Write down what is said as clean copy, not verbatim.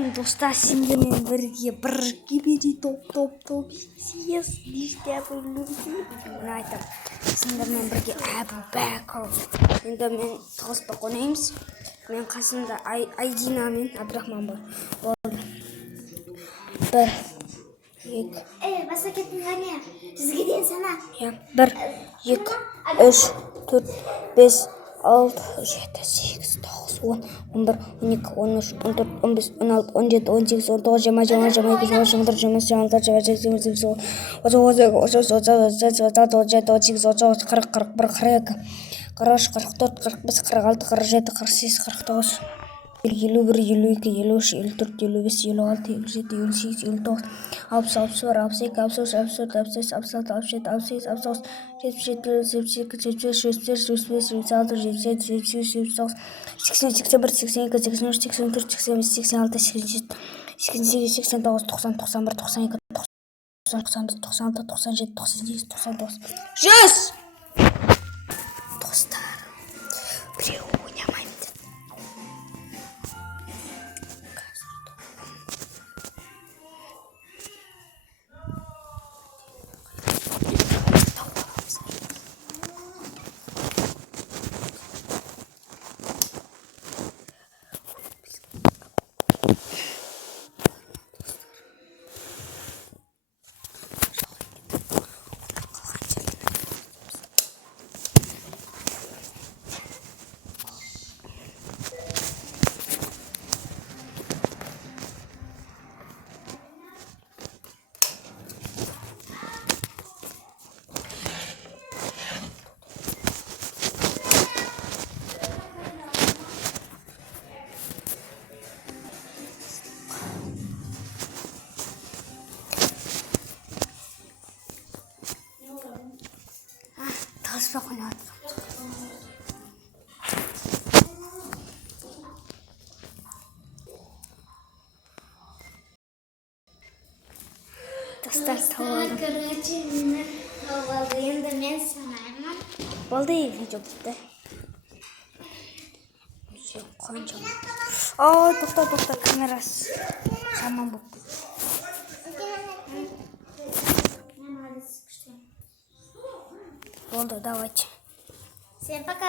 Достал синглмен бірге бidi топ сиес диште айтам сендермен бірге Abu Bakr енді мен тығызды қонаймыз. Мен қасымда Айдина мен Абдрахман бар. Болды. 1 2 баса кеттің ғане. Жүзге дейін сана. 1 2 3 4 5 6 7 8 9 10 11 12 13 14 15 16 17 18 19 Достар, біреу ойнамаймын деді. Таспақ ойнап достар тауып Короче, мені қалды. Енді мен санаймын. болды видео бітті. Қанша тоқта камерасы жаман болды. Болды, давайте. Всем пока.